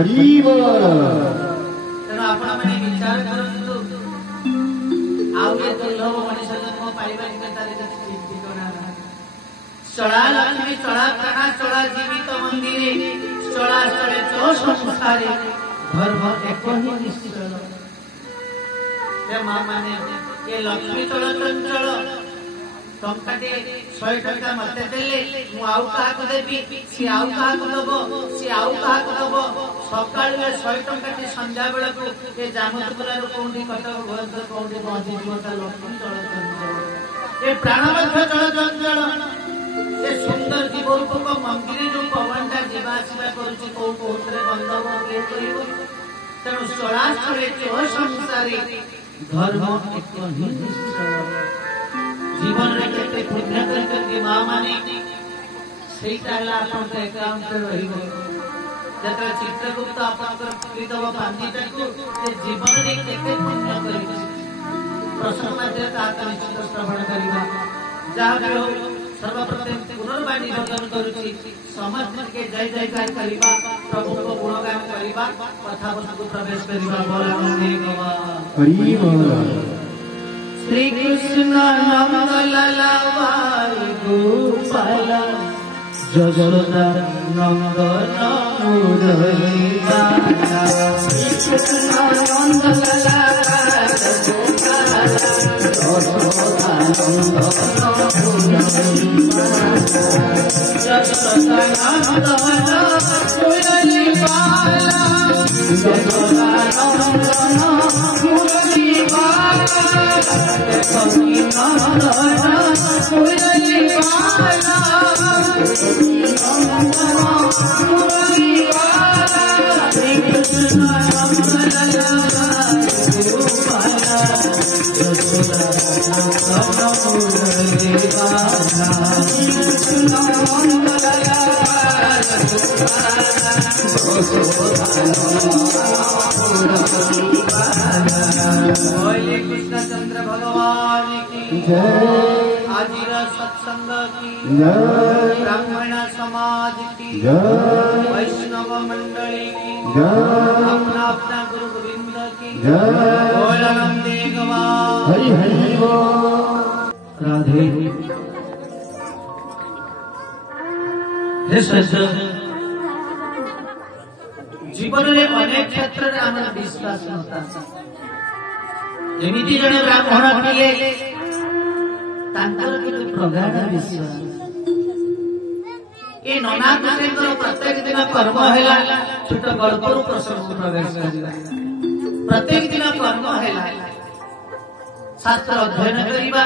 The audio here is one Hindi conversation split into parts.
तेणु आपण मैंने विचार करतु आउ ये दुर्लभ मनुष्य जन्म पाइबा चला लक्ष्मी चला प्राणा चला जीवित मंदिरे चला चले चो संसारे धर्म एक ही निश्चल माँ माने ये लक्ष्मी चल चंचल टंकाटे 100 टंका मते देले मु आउ काहाको देबी सी आउ काहाको दबो सी आउ काहाको दबो सकाळ 100 टंकाटे संध्या बेला को ए जामतपुरा रो कोंडी कटक भोर कोंडी पहुंची जीवता लक्ष्मी चल चंचल ए प्राणबद्ध चल चंचल ए सुंदर जीवन को मंदिर जो पवनटा जीवा आसीबा करूची को कोतरे बंधव के करिवो तेणु चला चले चो संसारे धर्म एक ही निश्चय जीवन रे केते पुण्य करके मां माने सेटा हला आपन के अकाउंट रे रहिबो जतरा चित्रगुप्त आपन विधव बांधीटा को जे जीवन रे केते पुण्य करि प्रश्न मध्य ताता निश्चित श्रवण करिबा जहा हो सर्वप्रथम पुनर्वाणी भजन करूची समस्त के जय जयकार करिबा प्रभु को गुणगान करिबा कथा वस्तु प्रवेश करिबा बोला नंदी गवा हरि बोल श्री कृष्ण नंद लाला वाई गोपाल जशोदा नंदन मुरली लाला श्री कृष्ण नंद लाला गोपाल जशोदा नंदन मुरली जशोदा नंदन मुरली लाला जशोदा नंदन मुरली लाला कृष्णचंद्र भगवान की जय आजिर सत्संग की जय ब्राह्मण समाज की जय वैष्णव मंडली की जय अपना अपना गुरु गोविंद की जय बोल नंदी गवा हरि हरि बोल राधे हे सज्जन जीवन रे अनेक क्षेत्र रे आम विश्वास नता एमिति जने ब्राह्मण थिले तांकर कितु प्रगाढ़ विश्वास ए नना कुसेंकर प्रत्येक दिन कर्म हैला छोट गल्पर प्रसंग प्रवेश करिला प्रत्येक दिन कर्म हैला शास्त्र अध्ययन करिबा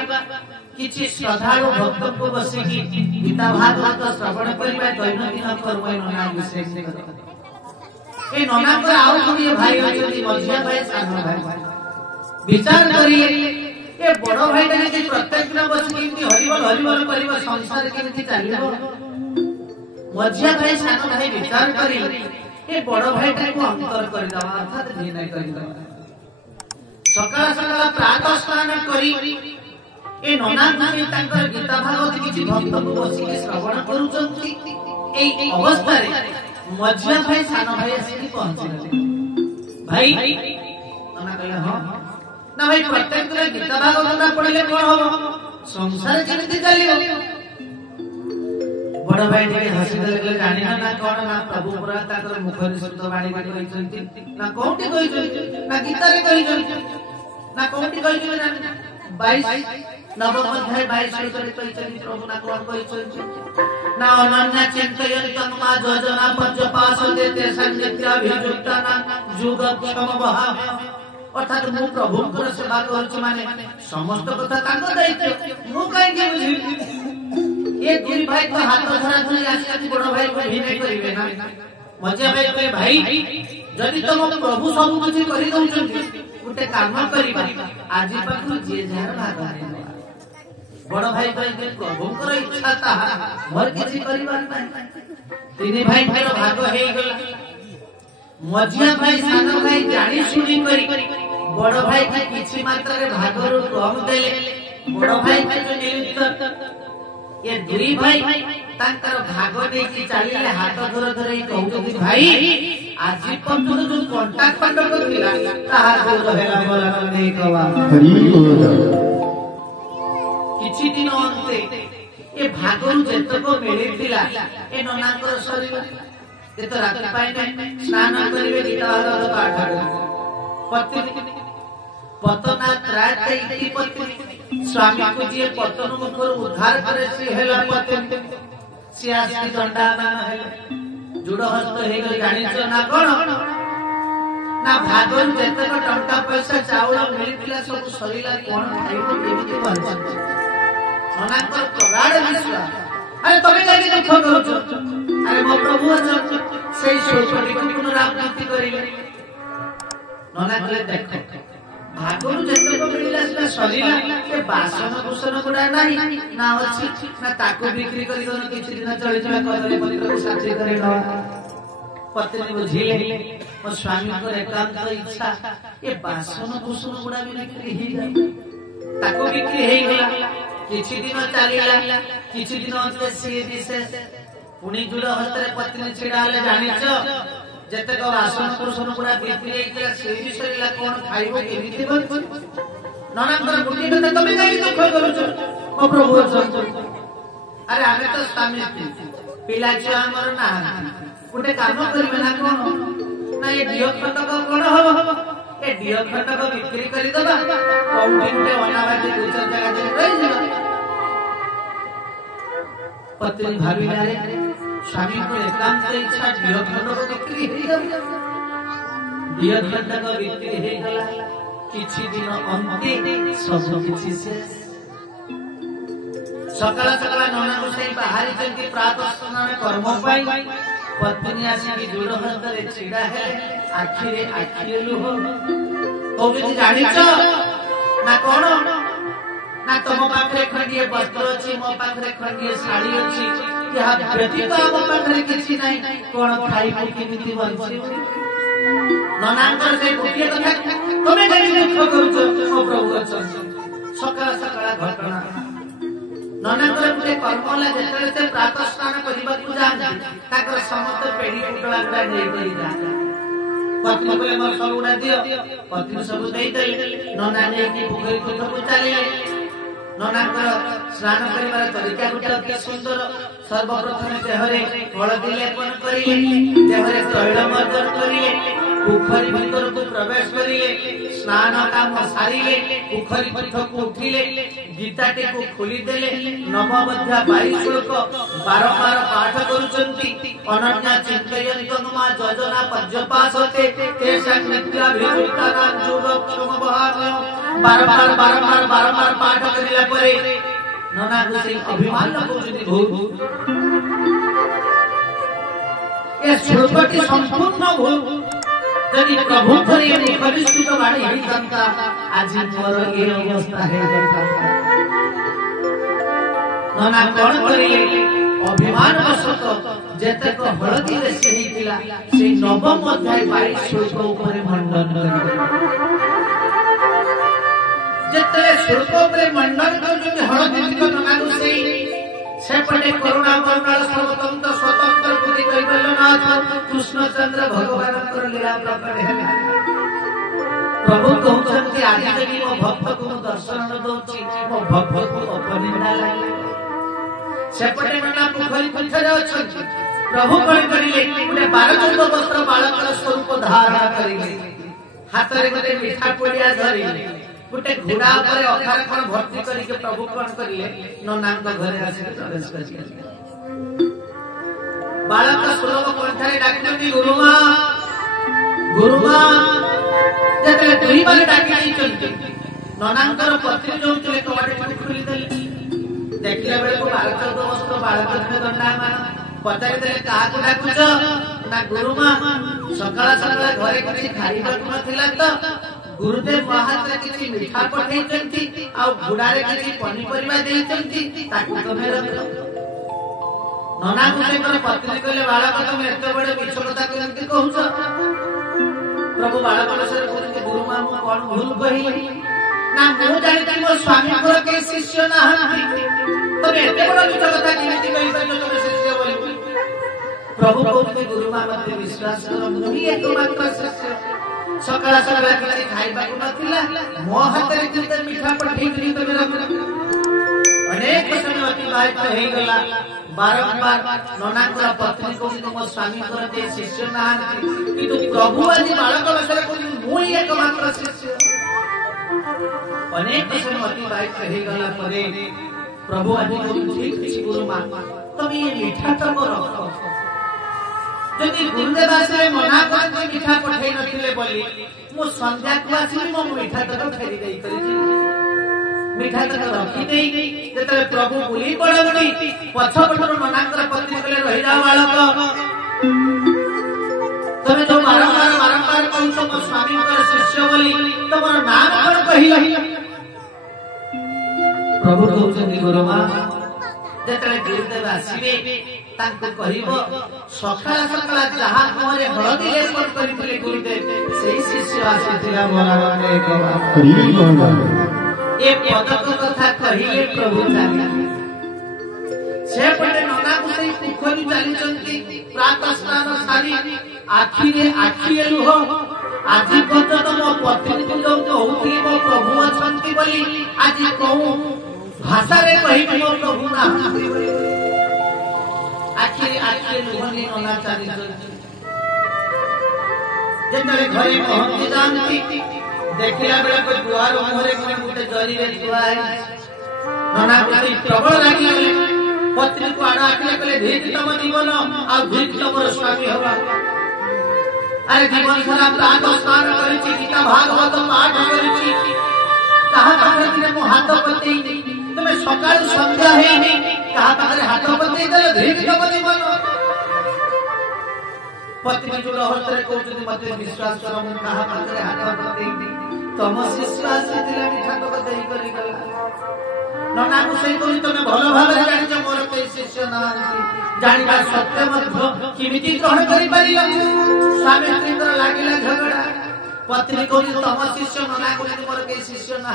किछि श्रद्धालु भक्त को बसे की गीता भागवत श्रवण करिबा दैनंदिन कर्म नना कुसेंकर ए नना को आउ कोनी भाई होती मझिया भाई सानो भाई विचार करिए ए बड़ो भाई टा जे प्रत्येक दिन बस केमती हरिबल करबा संसार केमती चलिबो मझिया भाई सानो भाई विचार करी ए बड़ो भाई टा को अंतर कर दवा अर्थात निर्णय कर दवा सकाळ सकाळ प्रातः स्नान करी ए नना भाई तांकर गीता भागवत किछि भक्त को बसी के श्रवण करूचंती ए अवस्था रे मझिया भाई सानो भाई आसी पहुंचले भाई नना कहले हां ना भाई प्रत्येक दिन गीता भागवत पढ़ले कोन हो संसार केमिति चलियो बड़ भाई टे हसी लगले जानि ना कोन ना प्रभु पुरा ताकर मुखरे शुद्ध वाणी कहि चंती ना कोंटी कहि चंती ना गीता रे कहि चंती ना कोंटी कहि चंती ना 22 नवम अध्याय 22 श्लोक कहि चंती प्रभु ना कोन कहि चंती ना अनन्य चिंतयन्तम मा जोजना पञ्चपाश देते संनित्य अभियुक्ताना जुगक्षम वहा अर्थात मु प्रभुंकर सेवा करछु माने समस्त कथा ताको दायित्व मु काहे के बुझी ए दुई भाई को हाथ धरा धरी आसी बड़ भाई को भिने करिवे ना मजे भाई कहे भाई जदि तुम प्रभु सब कुछ करि दउछंती उते काम करिबा आजि पाखु जे जार भाग बड़ भाई कहे प्रभुंकर इच्छा ता मोर किछि करिबा नै तीन भाई केर भाग हेई गेला मझिया भाई सानो भाई जानी सुनी करी बड़ भाई के किछि मात्रा रे भाग रो कम देले बड़ भाई के जो नियुक्त ये दुई भाई ତାଙ୍କର ଭାଗ ଦେଇକି ଚାଲିଲେ ହାତ ଧର ଧରି କହୁଛନ୍ତି ଭାଇ ଆଜି ପର୍ଯ୍ୟନ୍ତ ଯୋଉ କଣ୍ଟା ଖଣ୍ଡକ ଥିଲା ତାହା ଦୂର ହେଲା ବୋଲା ନେଇ କବା କିଛି ଦିନ ଅନ୍ତେ ଏ ଭାଗରୁ ଯେତକ ମିଳିଥିଲା ଏ ନନାଙ୍କର ଶରୀର ଯେତ ରାତି ପାଇଁ ସ୍ନାନ କରିବେ ଦିଟା ପାଠ ପତନା ତ୍ରାଟ ସ୍ୱାମୀକୁ ଯିଏ ପତନ ମୁଖରୁ ଉଦ୍ଧାର କରେ ସିଏ ହେଲା ପତ୍ନୀ ସିଏ ଆସି ଦଣ୍ଡାୟମାନ ହେଲେ ଯୋଡ ହସ୍ତ ହେଇଗଲେ ଜାଣିଛ ନା କଣ ନା ଭାଗରୁ ଯେତେକ ଟଙ୍କା ପଇସା ଚାଉଳ ମିଳିଥିଲା ସବୁ ସରିଲା କଣ ଖାଇବ କେମିତି ବଞ୍ଚନ୍ତି ନନାଙ୍କର ପ୍ରଗାଢ ବିଶ୍ୱାସ ଆରେ ତମେ କାହିଁକି ଦୁଃଖ କରୁଛ ଆରେ ମୋ ପ୍ରଭୁ ଅଛନ୍ତି ସେଇ ସ୍ୱରୂପଟିକୁ ପୁନରାବୃତ୍ତି କରିଲେ ନନା କହିଲେ ଦେଖ ଭାଗରୁ ଯେତେକ ମିଳିଲା ସେଟା ସରିଲା ଏ ବାସନ କୁସନ ଗୁଡା ନାହିଁ ନା ଅଛି ନା ତାକୁ ବିକ୍ରି କରି କିଛି ଦିନ ଚଳିଯିବା କଦଳୀ ପତ୍ରକୁ ସାଥି କରି ନବା ପତ୍ନୀ ବୁଝିଲେ ମୋ ସ୍ୱାମୀଙ୍କର ଏକାନ୍ତ ଇଚ୍ଛା ଏ ବାସନ କୁସନ ଗୁଡା ବି ବିକ୍ରି ହେଇଯାଏ ତାକୁ ବିକ୍ରି ହେଇଗଲା କିଛି ଦିନ ଚାଲିଲା କିଛି ଦିନ ଅନ୍ତେ ସିଏ ବିଶେଷ ପୁଣି ଯୋଡ ହସ୍ତରେ ପତ୍ନୀ ଛିଡା ହେଲେ ଜାଣିଛ ଯେତେକ ବାସନ କୁସନ ଗୁଡା ବିକ୍ରି ହେଇଥିଲା ସେ ବି ସରିଲା କଣ ଖାଇବ କେମିତି ନନାଙ୍କର ଗୋଟିଏ କଥା ତମେ କାହିଁକି ଦୁଃଖ କରୁଛ ମୋ ପ୍ରଭୁ ଅଛନ୍ତି ଆରେ ଆମେ ତ ସ୍ୱାମୀ ପିଲା ଛୁଆ ଆମର ନାହାନ୍ତି ଗୋଟେ କାମ କରିବେ ନା କଣ ନା ଏ ଢିଅ ଖଣ୍ଡକ କଣ ହବ ଏ ଢିଅ ଖଣ୍ଡକ ବିକ୍ରି କରିଦବା କୋଉଠି ଗୋଟେ ଅନାବାଦୀ ଦୁଇ ଚାରି ଜାଗା ଦେଇ ରହିଯିବା ପତ୍ନୀ ଭାବିଲାରେ ସ୍ୱାମୀଙ୍କର ଏକାନ୍ତ ଇଚ୍ଛା ଢିଅ ଖଣ୍ଡକ ବିକ୍ରି ହେଇଗଲା ଢିଅ ଖଣ୍ଡକ ବିକ୍ରି ହେଇଗଲା କିଛି ଦିନ ଅନ୍ତେ ସବୁ କିଛି ଶେଷ ସକାଳ ସକାଳ ନନାଙ୍କୁ ସେଇ ବାହାରିଛନ୍ତି ପ୍ରାତଃ ସ୍ନାନ କର୍ମ ପାଇଁ ପତ୍ନୀ ଆସିକି ଯୋଡ ହସ୍ତରେ ଛିଡା ହେଲେ ଆଖିରେ ଆଖିରେ ଲୁହ କହୁଛନ୍ତି ଜାଣିଛ ନା କଣ ନା ତମ ପାଖରେ ଖଣ୍ଡିଏ ବସ୍ତ୍ର ଅଛି ମୋ ପାଖରେ ଖଣ୍ଡିଏ ଶାଢୀ ଅଛି ଏହା ବ୍ୟତୀତ ଆମ ପାଖରେ କିଛି ନାହିଁ କଣ ଖାଇବୁ କେମିତି ବଞ୍ଚିବୁ ନନାଙ୍କର ସେ ଗୋଟିଏ କଥା ତମେ କାହିଁକି ଦୁଃଖ କରୁଛ ମୋ ପ୍ରଭୁ ଅଛନ୍ତି ସକାଳ ସକାଳ ଘଟଣା ନନାଙ୍କର ଗୋଟେ କର୍ମ ହେଲା ଯେତେବେଳେ ସେ ପ୍ରାତଃ ସ୍ନାନ କରିବାକୁ ଯାଆନ୍ତି ତାଙ୍କର ସମସ୍ତ ପେଢି ପୁଟଳା ଗୁଡା ନେଇକରି ଯାଆନ୍ତି ପତ୍ନୀ କହିଲେ ମୋର ସବୁ ଗୁଡା ଦିଅ ପତ୍ନୀ ସବୁ ଦେଇଦେଲେ ନନା ନେଇକି ପୋଖରୀ ତୁଠକୁ ଚାଲିଲେ ନନାଙ୍କର ସ୍ନାନ କରିବାର ତରିକା ଗୋଟେ ଅତି ସୁନ୍ଦର ସର୍ବପ୍ରଥମେ ଦେହରେ ହଳଦୀ ଲେପନ କରିଲେ ଦେହରେ ତୈଳ ମର୍ଜନ କରିଲେ ପୋଖରୀ ଭିତରକୁ ପ୍ରବେଶ କରିଲେ ସ୍ନାନ କାମ ସାରିଲେ ପୋଖରୀ ପୀଠକୁ ଉଠିଲେ ଗୀତାଟିକୁ ଖୋଲିଦେଲେ ନବମଧ୍ୟା 22 ଶ୍ଲୋକ ବାରମ୍ବାର ପାଠ କରୁଛନ୍ତି ଅନନ୍ୟା ଚିନ୍ତୟନ୍ତଂ ମା ଯୋଜନା ପର୍ଯ୍ୟପାସତେ ତେଷାଂ ନିତ୍ୟାଭିଯୁକ୍ତାନାଂ ଯୋଗକ୍ଷମ ବହାମୟ ବାରମ୍ବାର ପାଠ କରିଲା ପରେ ନନାଙ୍କୁ ସେଇ ଅଭିମାନ କରୁଛନ୍ତି ବହୁତ ଏ ଶ୍ଲୋକଟି ସମ୍ପୂର୍ଣ୍ଣ ଭୁଲ ଯଦି ପ୍ରଭୁଙ୍କର ଏ ନିକଟସ୍ଥ ବାଣୀ ହେଇଥାନ୍ତା ଆଜି ମୋର ଏ ଅବସ୍ଥା ହେଇଯାଇଥାନ୍ତା ନନା କଣ କରିଲେ ଅଭିମାନ ବଶତଃ ଯେତେକ ହଳଦୀ ବେଶୀ ହେଇଥିଲା ସେଇ ନବମ ଅଧ୍ୟାୟ 22 ଶ୍ଲୋକ ଉପରେ ମଣ୍ଡନ କରିଲେ ଯେତେବେଳେ ଶ୍ଲୋକ ଉପରେ ମଣ୍ଡନ କରୁଛନ୍ତି ହଳଦୀ ନନାକୁ ସେଇ ସେପଟେ କରୁଣା କରୁଣାଳ ସର୍ବତନ୍ତ୍ର ସ୍ୱତନ୍ତ୍ର କୋଟି କୈବଲ୍ୟନାଥ କୃଷ୍ଣଚନ୍ଦ୍ର ଭଗବାନଙ୍କର ଲୀଳା ପ୍ରକଟ ହେଲା ପ୍ରଭୁ କହୁଛନ୍ତି ଆଜି ଯଦି ମୋ ଭକ୍ତକୁ ମୁଁ ଦର୍ଶନ ଦଉଛି ମୋ ଭକ୍ତକୁ ଅପନିନ୍ଦା ଲାଗେ ସେପଟେ ନନା ପୋଖରୀ ପୀଠରେ ଅଛନ୍ତି ପ୍ରଭୁ କଣ କରିଲେ ଗୋଟେ 12-14 ବର୍ଷ ବାଳକର ସ୍ୱରୂପ ଧାରଣ କରିଲେ ହାତରେ ଗୋଟେ ମିଠା ପଡିଆ ଧରିଲେ ଗୋଟେ ଘୋଡା ଉପରେ ଅଖାର କଣ ଭର୍ତ୍ତି କରିକି ପ୍ରଭୁ କଣ କରିଲେ ନନାଙ୍କ ଘରେ ଆସିକି ପ୍ରବେଶ କରିଲେ ବାଳକ ସୁଲଭ କଣ୍ଠରେ ଡାକିଛନ୍ତି ଗୁରୁମା ଗୁରୁମା ଯେତେବେଳେ ଦୁଇବାର ଡାକି ଦେଇଛନ୍ତି ନନାଙ୍କର ପତ୍ନୀ ଯୋଉଥିଲେ କବାଟକୁ ଖୋଲିଦେଲେ ଦେଖିଲା ବେଳକୁ 12-14 ବର୍ଷ ବାଳକ ଦଣ୍ଡାୟମାନ ପଚାରିଦେଲେ କାହାକୁ ଡାକୁଛ ନା ଗୁରୁମା ସକାଳ ସକାଳ ଘରେ କିଛି ଖାଇବାକୁ ନଥିଲା ତ ଗୁରୁଦେବ ମହାତ୍ମା କିଛି ମିଠା ପଠେଇଛନ୍ତି ଆଉ ଘୋଡାରେ କିଛି ପନିପରିବା ଦେଇଛନ୍ତି ତାକୁ ତମେ ରଖ ନନାଙ୍କୁ ତାଙ୍କର ପତ୍ନୀ କହିଲେ ବାଳକ ତମେ ଏତେ ବଡ ମିଛ କଥା କେମିତି କହୁଛ ପ୍ରଭୁ ବାଳକ ବିଷୟରେ କହୁଛନ୍ତି ଗୁରୁମା ମୁଁ କଣ ଭୁଲ କହିଲି ନା ମୁଁ ଜାଣିଛି ମୋ ସ୍ୱାମୀଙ୍କର କେହି ଶିଷ୍ୟ ନାହାନ୍ତି ତମେ ଏତେ ବଡ ମିଛ କଥା କେମିତି କହିପାରିଲ ତମେ प्रभु कहते गुरुमा मते विश्वास कर मुही एकमात्र शिष्य सकाळ सकाळ किछि खाइबाकू नथिला मो हातरे किते मिठा पठेई करी तमे अनेक समय अतिबाहित हो गला बारंबार ननाकर पत्नी को तुम स्वामी करते शिष्य ना किंतु प्रभु आज बालक बसरे को मुई एकमात्र शिष्य अनेक समय अतिबाहित हो गला परे प्रभु आज ठीक छी गुरुमा तमे ये मीठा तक रखो जदि गुरुदेव आसले मना करते मीठा पठेई नथिले बोली मो संध्या को आसी मो मीठा तक फेरी देई करी मीठा तक रखी देई जेतले प्रभु बुली पड़गणी पछपटर मनाकर पत्नी कले रहि जा बालक तमे जो बारंबार कहू तुम स्वामी कर शिष्य बोली तमर नाम कोन कहिला प्रभु कहउछन गुरुमा जेतले गुरुदेव आसीबे तांको कहिबो सकाळ सकाळ जहा मोरे हळदी लेपन करितले गुरुदेव सेही शिष्य आसीथिला मोराने कबा ए पदक कथा कहिले प्रभु जाने से पटे नना को से पोखरी चली चंती प्रातः स्नान सारी आखिरे आखिए लुह आज पर्यंत मो पत्नी को जो कहउथि मो प्रभु अछंती बोली आज कहू भाषा रे कहि मो प्रभु ना आखिरे आखिए लुहनी नना चली चंती जेतले घरे पहुंची जानती देखिला बेला कोई दुआर मोहरे कोने मुटे जरी रे दुआर नना कोई प्रबल लागी पत्नी को आडा आखिले कले धीक तम जीवन आ धीक तमर स्वामी हवा अरे जीवन सारा प्रातः स्नान करिछि गीता भागवत पाठ करिछि कहा पाखरे दिने मो हाथ पतेई तमे सकाळ संध्या हेई कहा पाखरे हाथ पतेई देले धीक तम जीवन पत्नी जो रहतरे कहउछि मते विश्वास कर मु कहा पाखरे हाथ पतेई तम शिष्य आसीथिला मीठा तक देई करी गला नना को सही करी तमे भलो भाबे जानि जे मोर के शिष्य ना जानिबा सत्य मध्य किमिति ग्रहण करि पारिल स्वामी स्त्री कर लागिला झगड़ा पत्नी को तम शिष्य नना को मोर के शिष्य ना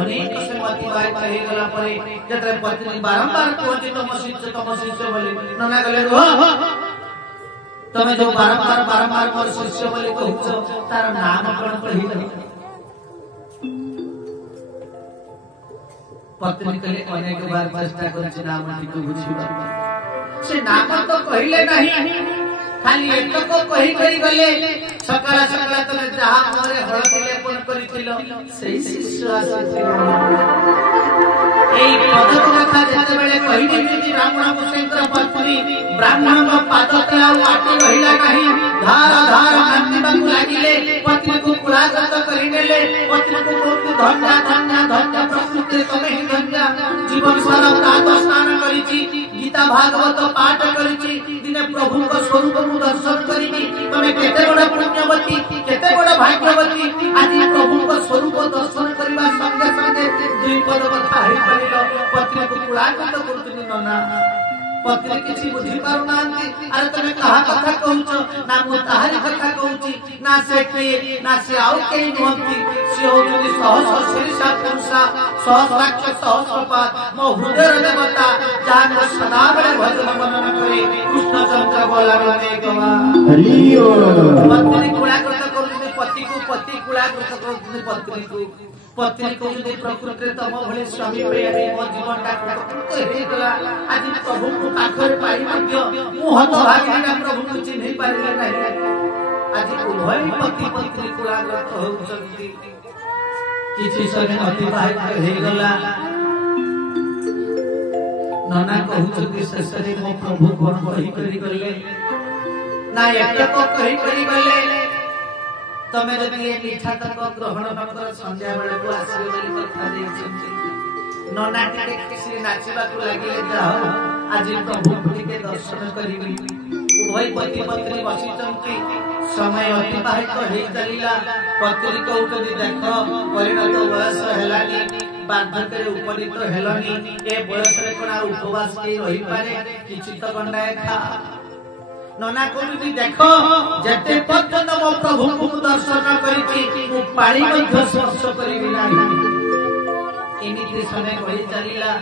अनेक समय अतिबाहित हो गला परे जतरे पत्नी बारंबार कहती तम शिष्य बोली नना गले रो तमे जो बारंबार मोर शिष्य बोली कहउछ तार नाम कोन कहिल पत्नी कले अनेक बार चेष्टा करछि नाम टिको बुझिबा से नाम तो कहिले नहीं खाली एक को कहि करी गले सकाळ सकाळ तमे जहा मोरे हळदी लेपन करिथिलो सेही शिष्य आसीथिलो एई पदक कथा जेते बेले कहिबे कि ब्राह्मण मुसेंकर पत्नी ब्राह्मण को पाद तला माटी रहिला नहीं धार धार कांतिबा को लागिले पत्नी को कुलागत करिनेले पत्नी को कोटु धन्य प्रकृति तमे ही धन्य जीवन सारा प्रातः स्नान करिछि गीता भागवत पाठ करिछि दिने प्रभु को स्वरूप को दर्शन करिबी तमे केते बड़ पुण्यवती केते बड़ भाग्यवती आज प्रभु को स्वरूप दर्शन करबा संगे संगे दुई पद कथा हे परिलो पत्नी को कुलागत करतुनी नना पत्नी किछि बुझी पारु नांती अरे तमे कहा कथा कहउछ ना मु ताहारी कथा कहउची ना से आउ के नहंती से होती सहस्र शीर्षा पुरुषा सहस्राक्ष सहस्रपाद मो हृदय देवता जान सदा बड़े भजन मनन करे कृष्ण चंद्र बोला रे गवा हरि ओम पत्नी कुलागत करूनी पति कुलागत करूनी पत्नी को यदि प्रकृति तम भले स्वामी पेरे मो जीवन का प्रकृति हे गला आज प्रभु को पाखर पाई मध्य मु हत भागिना प्रभु को चिन्हि पारिले नहीं आज उभय पति पत्नी कुलागत होउछंती किछि समय अतिबाहित हे गला नना कहउछंती शेषरे मो प्रभु कोन कहि करी गले ना एक को कहि करी गले तमे जदि ए मीठा तक ग्रहण न कर संध्या बेला को आसीबे बोली कथा देछिन नना टिके किसी नाचिबा को लागिले जाओ आज प्रभु टिके दर्शन करिबी उभय पति पत्नी बसिचंती समय अतिबाहित हे चलिला पत्नी कहउतदी देखो परिणत वयस हेलानी बाध्यकर उपनीत हेलनी ए बयस रे कोना उपवास के रहि पारे किछि त गंडाए खा नना कोनी देखो जते पर्यंत मो प्रभु को दर्शन करिछि मु पाळी मध्य स्पर्श करिबि नाही एमिति समय गई चलिला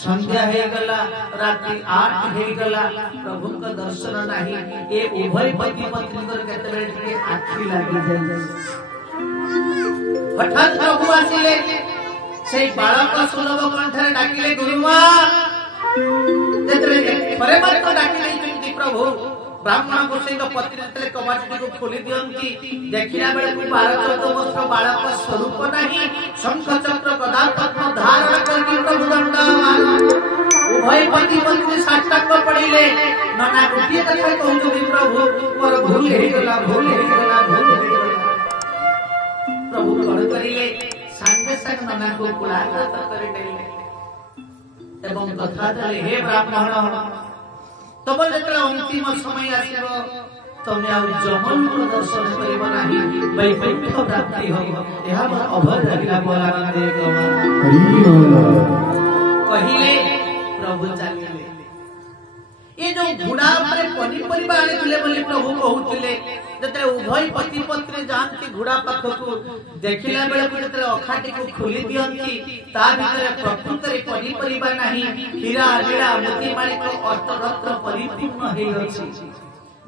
संध्या हे गला रात्रि 8 हे गला प्रभु का दर्शन नाही ए उभय पति पत्नी कर केते बेले टिके आखि लागी जाय हठात प्रभु आसिले से बालक सुलभ कंठरे डाकिले गुरुमा जेतरे थरे मात्र डाकिले चिंती प्रभु ब्राह्मण गोसाई पत्नी कबाटी को खोली दियंती देखिला बेले 12-14 वर्ष बालक स्वरूप नहीं शंख चक्र गदा पद्म धारण करके प्रभु दंडमान उभय पति पत्नी साष्टांग पड़िले नना गोटे कथा कहउछथि प्रभु मोर भूल हे गला प्रभु कण करिले संगे संग नना को कुलाघात करे देले एवं कथा चले हे ब्राह्मण तब जेतले अंतिम समय आसीबो तमे आ जमन को दर्शन करिबो नाही वैकुंठ प्राप्ति होबो एहा अभय लागिला बोलानंदे गमा हरि कहिले प्रभु चलिले ए जो घोड़ा पर पनी परिवार थिले बोली प्रभु कहउथिले जेतले उभय पति पत्नी जानती घोड़ा पाखकु देखिला बेले जेतले अखाटी को खोली दियंती ता भितरे प्रकृत रे पनी परिवार नाही हीरा लीला मोती माणिक अष्टरत्न परिपूर्ण हेई अछि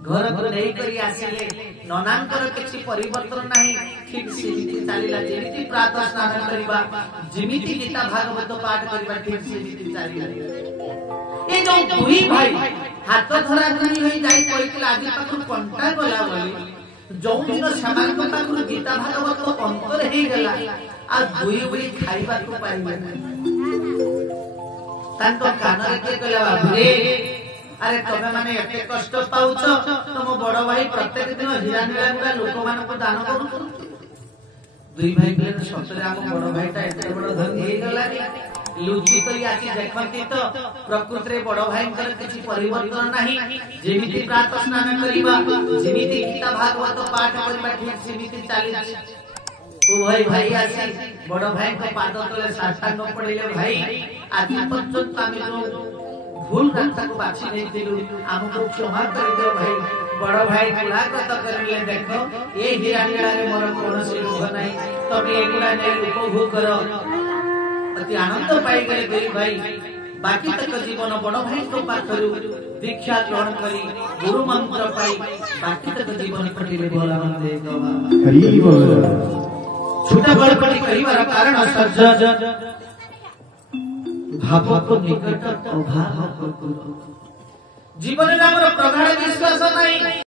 घर को नहीं करी आसिले ननांकर किछि परिवर्तन नाही ठीक से चालिला जेमिति प्रातः स्नान करिबा जेमिति गीता भागवत पाठ करिबा ठीक से चालिला ए जो दुई भाई हाथ धरा धरी होई जाई कहितला आदि पाखु कंटा गला बोली जो दिन समान को पाखु गीता भागवत अंतर हेई गला आ दुई बुई खाइबा को पाइबा तांको कानरे के गला बाबरे अरे तमे माने एते कष्ट पाउछ तम बड़ भाई प्रत्येक दिन हीरा नीला लोक मान को दान करू दुई भाई कहले सतरे हम बड़ भाईटा एते बड़ धनी हे गलानी लुचि करी आसी देखंती तो प्रकृति रे बड़ भाई कर किछि परिवर्तन नाही जेमिति प्रातः स्नान करिबा जेमिति गीता भागवत पाठ करिबा ठीक सेमिति चाली उभय भाई आसी बड़ भाई को पाद तले साष्टांग पड़िले भाई आज पर्यंत आमे जो भूल रास्ता को बाछी नहीं दिलु हमको क्षमा कर दियो भाई बड़ भाई कुलागत करले देखो ए हीरा नीला रे मोर कोनोसी लोभ नाही तबे एगुला नै उपभोग करो अति आनंद पाई गए दुई भाई बाकी तक जीवन बड़ भाई को पाखरु दीक्षा ग्रहण करी गुरु मंत्र पाई बाकी तक जीवन कटिले बोलानंदे गवा हरि बोल छोटा बड़पटी करिवार कारण सज्जन भाव को निकट अभाव जीवन में प्रगाढ़ विश्वास नहीं।